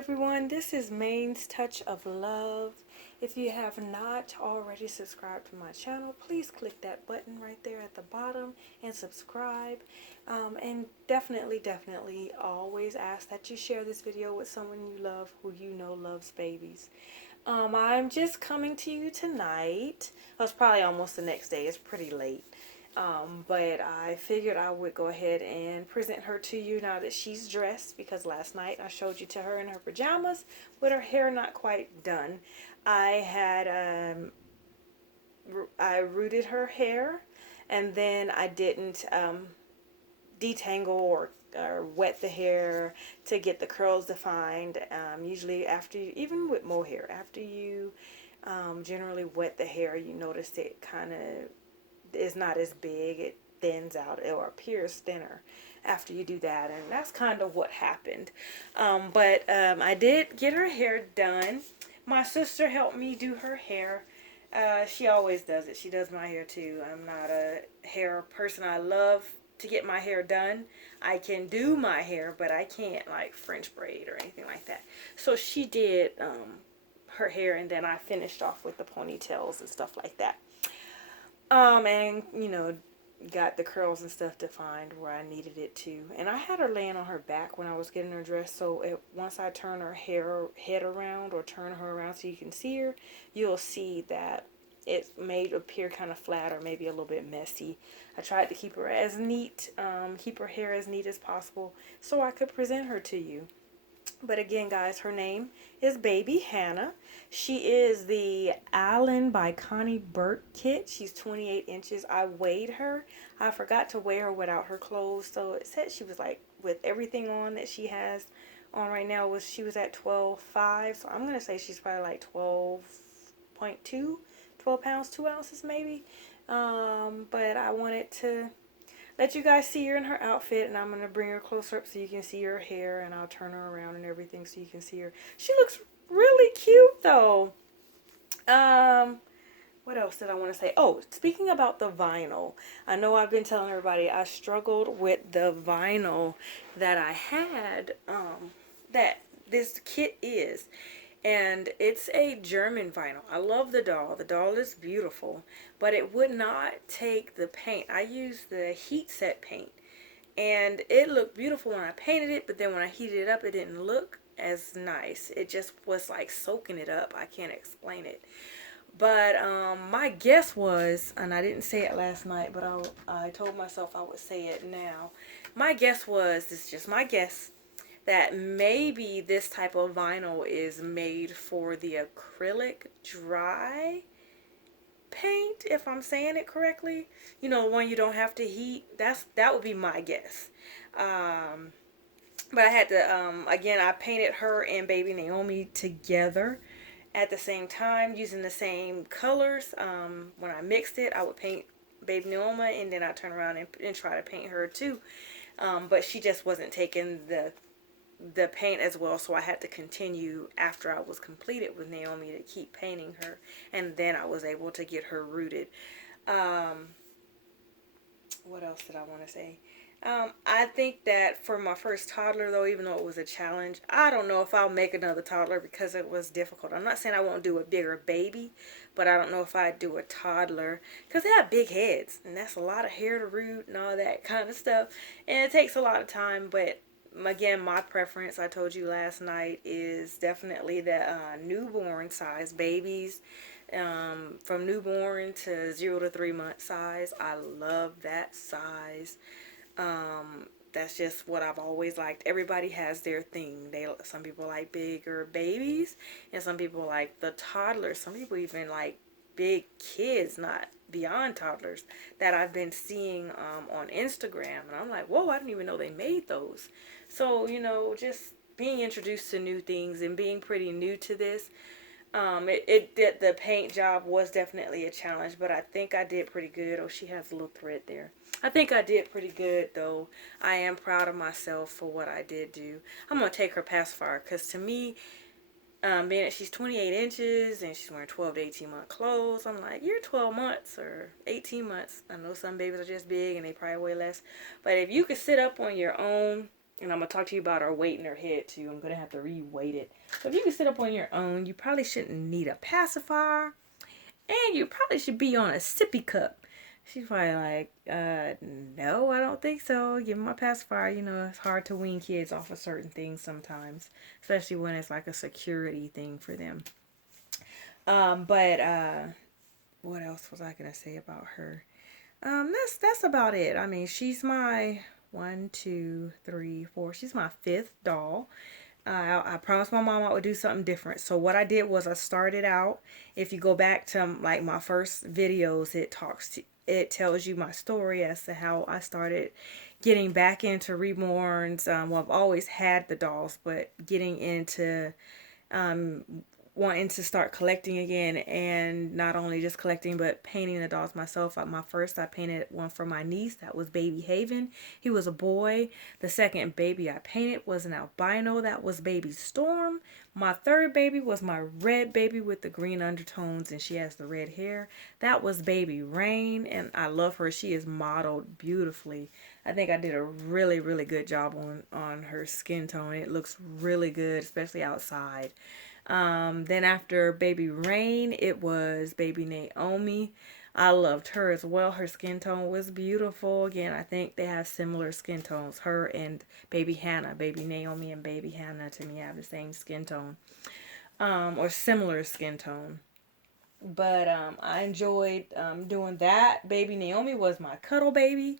everyone, this is Main's Touch of Love. If you have not already subscribed to my channel, please click that button right there at the bottom and subscribe. And definitely always ask that you share this video with someone you love who you know loves babies. I'm just coming to you tonight. Well, it's probably almost the next day. It's pretty late. But I figured I would go ahead and present her to you now that she's dressed, because last night I showed you to her in her pajamas with her hair not quite done. I rooted her hair, and then I didn't detangle or wet the hair to get the curls defined. Usually after even with mohair, after you generally wet the hair, you notice it kind of is not as big. It thins out or appears thinner after you do that, and that's kind of what happened. But I did get her hair done. My sister helped me do her hair. She always does it. She does my hair too. I'm not a hair person. I love to get my hair done. I can do my hair, but I can't like French braid or anything like that. So she did her hair, and then I finished off with the ponytails and stuff like that. And got the curls and stuff defined where I needed it to. And I had her laying on her back when I was getting her dressed, so once I turn her head around, or turn her around so you can see her, you'll see that it made appear kind of flat or maybe a little bit messy. I tried to keep her as neat, keep her hair as neat as possible so I could present her to you. But again, guys, her name is Baby Hannah. She is the Allen by Connie Burt kit. She's 28 inches. I weighed her. I forgot to weigh her without her clothes. So it said she was like, with everything on that she has on right now, she was at 12.5. So I'm going to say she's probably like 12.2, 12 pounds, 2 ounces maybe. But I wanted to let you guys see her in her outfit, and I'm going to bring her closer up so you can see her hair, and I'll turn her around and everything so you can see her. She looks really cute though. What else did I want to say? Oh, speaking about the vinyl, I know I've been telling everybody I struggled with the vinyl that I had, that this kit is. And it's a German vinyl. I love the doll. The doll is beautiful, but it would not take the paint. I used the heat set paint, and it looked beautiful when I painted it, but then when I heated it up, it didn't look as nice. It just was like soaking it up. I can't explain it. But my guess was, and I didn't say it last night, but I told myself I would say it now. My guess was, this is just my guess, that maybe this type of vinyl is made for the acrylic dry paint, if I'm saying it correctly. You know, one you don't have to heat. That would be my guess. But I had to, again, I painted her and Baby Naomi together at the same time using the same colors. When I mixed it, I would paint Baby Naomi, and then I turn around and try to paint her too. But she just wasn't taking the paint as well, so I had to continue after I was completed with Naomi to keep painting her, and then I was able to get her rooted. What else did I want to say? I think that for my first toddler, though, even though it was a challenge, I don't know if I'll make another toddler because it was difficult. I'm not saying I won't do a bigger baby, but I don't know if I'd do a toddler because they have big heads, and that's a lot of hair to root and all that kind of stuff, and it takes a lot of time. But again, my preference, I told you last night, is definitely the newborn size babies. From newborn to 0 to 3 month size. I love that size. That's just what I've always liked. Everybody has their thing. Some people like bigger babies, and some people like the toddlers. Some people even like big kids, not beyond toddlers, that I've been seeing on Instagram, and I'm like, whoa, I didn't even know they made those. So just being introduced to new things and being pretty new to this, the paint job was definitely a challenge, but I think I did pretty good. Oh, she has a little thread there. I think I did pretty good, though. I am proud of myself for what I did do. I'm going to take her pacifier, because to me, being that she's 28 inches and she's wearing 12 to 18 month clothes, I'm like, you're 12 months or 18 months. I know some babies are just big and they probably weigh less. But if you could sit up on your own And I'm going to talk to you about her weight in her head too. I'm going to have to re-weight it. So if you can sit up on your own, you probably shouldn't need a pacifier. And you probably should be on a sippy cup. She's probably like, no, I don't think so. Give me my pacifier. You know, it's hard to wean kids off of certain things sometimes, especially when it's like a security thing for them. But what else was I gonna say about her? That's about it. I mean, she's my 1, 2, 3, 4. She's my 5th doll. I promised my mom I would do something different. So what I did was I started out. If you go back to like my first videos, it tells you my story as to how I started getting back into Reborns. Well, I've always had the dolls, but getting into um, wanting to start collecting again, and not only just collecting but painting the dolls myself. I painted one for my niece. That was Baby Haven. He was a boy. The second baby I painted was an albino. That was Baby Storm. My third baby was my red baby with the green undertones, and she has the red hair. That was Baby Rain, and I love her. She is modeled beautifully. I think I did a really, really good job on her skin tone. It looks really good, especially outside. Then after Baby Rain, it was Baby Naomi. I loved her as well. Her skin tone was beautiful. Again, I think they have similar skin tones. Her and Baby Hannah. Baby Naomi and Baby Hannah to me have the same skin tone. Or similar skin tone. But I enjoyed doing that. Baby Naomi was my cuddle baby.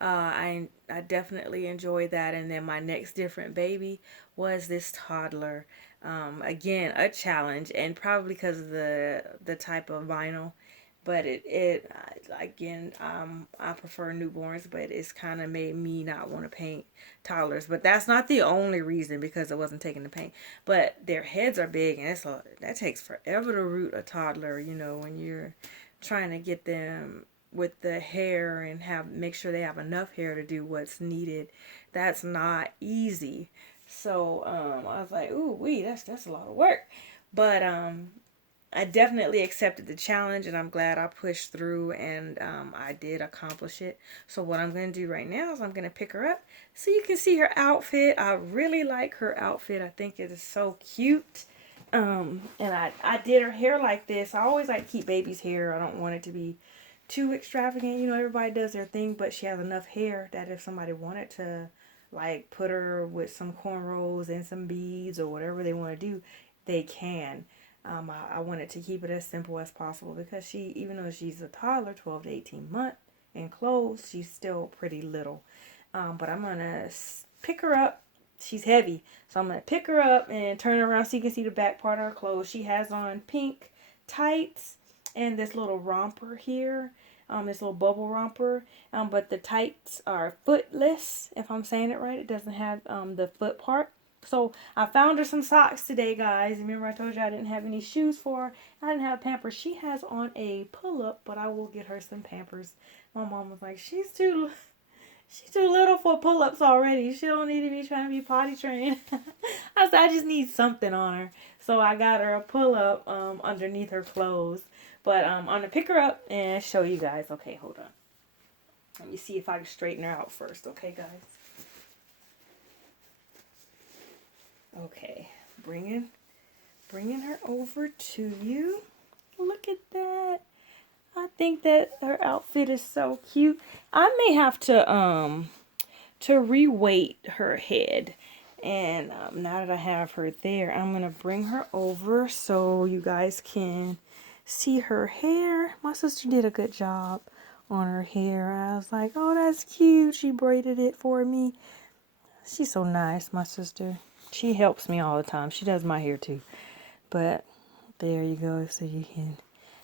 I definitely enjoyed that. And then my next different baby was this toddler. Again, a challenge, and probably because of the type of vinyl. But again, I prefer newborns, but it's kind of made me not want to paint toddlers. But that's not the only reason, because it wasn't taking the paint. But their heads are big, and that takes forever to root a toddler. You know, when you're trying to get them with the hair and make sure they have enough hair to do what's needed. That's not easy. So I was like, ooh, that's a lot of work. But I definitely accepted the challenge, and I'm glad I pushed through, and I did accomplish it. So what I'm going to do right now is I'm going to pick her up so you can see her outfit. I really like her outfit. I think it is so cute. And I did her hair like this. I always like to keep baby's hair. I don't want it to be too extravagant. You know, everybody does their thing, but she has enough hair that if somebody wanted to like put her with some cornrows and some beads or whatever they want to do, they can. I wanted to keep it as simple as possible, because even though she's a toddler, 12 to 18 months, in clothes, she's still pretty little. But I'm going to pick her up. She's heavy. So I'm going to pick her up and turn her around so you can see the back part of her clothes. She has on pink tights and this little romper here. This little bubble romper. But the tights are footless, if I'm saying it right. It doesn't have the foot part. So I found her some socks today, guys. Remember I told you I didn't have any shoes for her. I didn't have Pampers. She has on a pull-up, but I will get her some Pampers. My mom was like, she's too little for pull-ups already. She don't need to be trying to be potty trained. I said, I just need something on her. So I got her a pull-up underneath her clothes. But I'm going to pick her up and show you guys. Okay, hold on. Let me see if I can straighten her out first. Okay, guys. Okay, bringing her over to you. Look at that. I think that her outfit is so cute. I may have to re-weight her head. And now that I have her there, I'm going to bring her over so you guys can see her hair. My sister did a good job on her hair. I was like, oh, that's cute. She braided it for me. She's so nice, my sister. She helps me all the time. She does my hair too. But there you go, so you can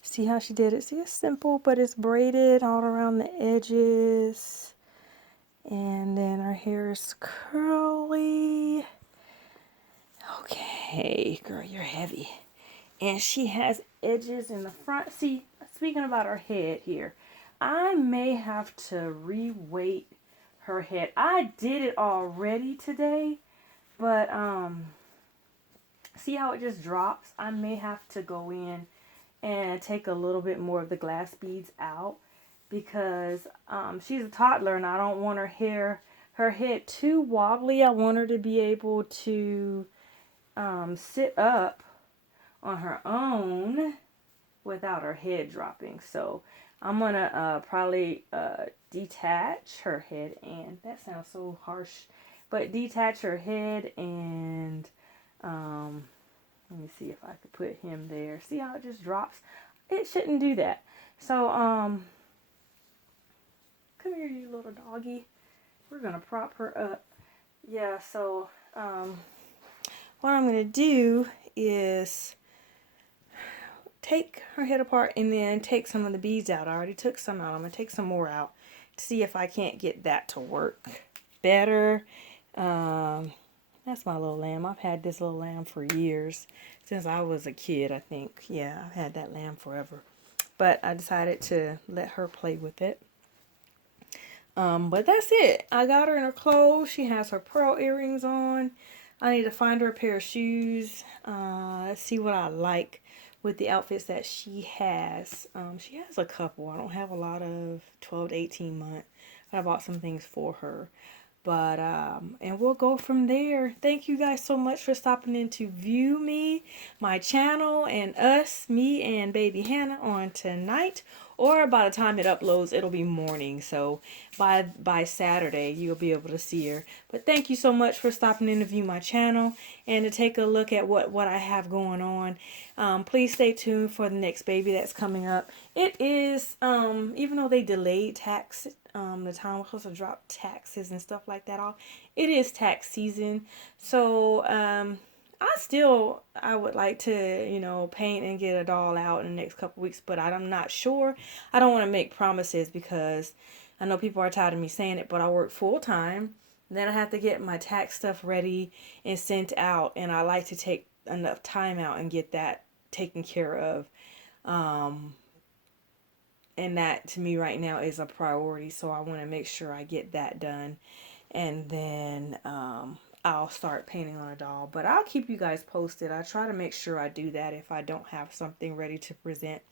see how she did it. See, it's simple, but it's braided all around the edges. And then her hair is curly. Okay, girl, you're heavy. And she has edges in the front. See, speaking about her head here, I may have to re-weight her head. I did it already today, but see how it just drops? I may have to go in and take a little bit more of the glass beads out, because she's a toddler and I don't want her her head too wobbly. I want her to be able to sit up on her own without her head dropping. So I'm gonna probably detach her head, and that sounds so harsh, but detach her head and let me see if I could put him there. See how it just drops? It shouldn't do that. So come here, you little doggy. We're gonna prop her up. Yeah, so what I'm gonna do is take her head apart and then take some of the beads out. I already took some out. I'm gonna take some more out to see if I can't get that to work better. That's my little lamb. I've had this little lamb for years, since I was a kid, I think. Yeah, I've had that lamb forever, but I decided to let her play with it. But that's it. I got her in her clothes. She has her pearl earrings on. I need to find her a pair of shoes. Let's see what I like with the outfits that she has. She has a couple. I don't have a lot of 12 to 18 month. I bought some things for her. But, and we'll go from there. Thank you guys so much for stopping in to view me, my channel, and me and baby Hannah on tonight. Or by the time it uploads, it'll be morning. So by Saturday, you'll be able to see her. But thank you so much for stopping in to view my channel and to take a look at what I have going on. Please stay tuned for the next baby that's coming up. It is, even though they delayed the time we're supposed to drop taxes and stuff like that off, it is tax season. So I would like to, paint and get a doll out in the next couple weeks, but I'm not sure. I don't want to make promises because I know people are tired of me saying it, but I work full time. Then I have to get my tax stuff ready and sent out, and I like to take enough time out and get that taken care of. And that to me right now is a priority, so I want to make sure I get that done, and then I'll start painting on a doll. But I'll keep you guys posted. I try to make sure I do that if I don't have something ready to present.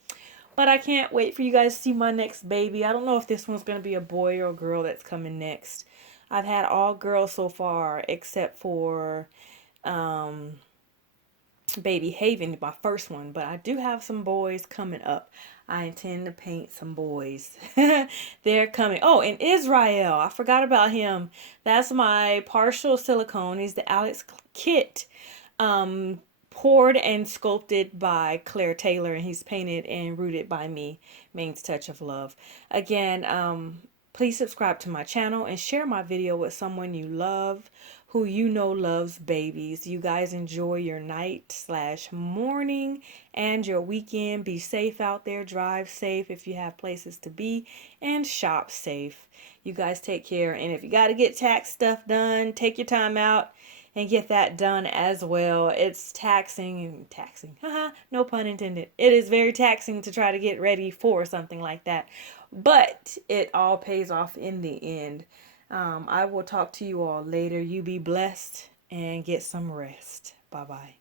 But I can't wait for you guys to see my next baby. I don't know if this one's going to be a boy or a girl that's coming next. I've had all girls so far except for Baby Haven, my first one, but I do have some boys coming up. I intend to paint some boys. They're coming. Oh, and Israel, I forgot about him. That's my partial silicone. He's the Alex kit, poured and sculpted by Claire Taylor, and he's painted and rooted by me. Main's Touch of Love. Again, please subscribe to my channel and share my video with someone you love, who you know loves babies. You guys enjoy your night/morning and your weekend. Be safe out there. Drive safe if you have places to be, and shop safe. You guys take care. And if you got to get tax stuff done, take your time out and get that done as well. It's taxing. No pun intended. It is very taxing to try to get ready for something like that, but it all pays off in the end. I will talk to you all later. You be blessed and get some rest. Bye-bye.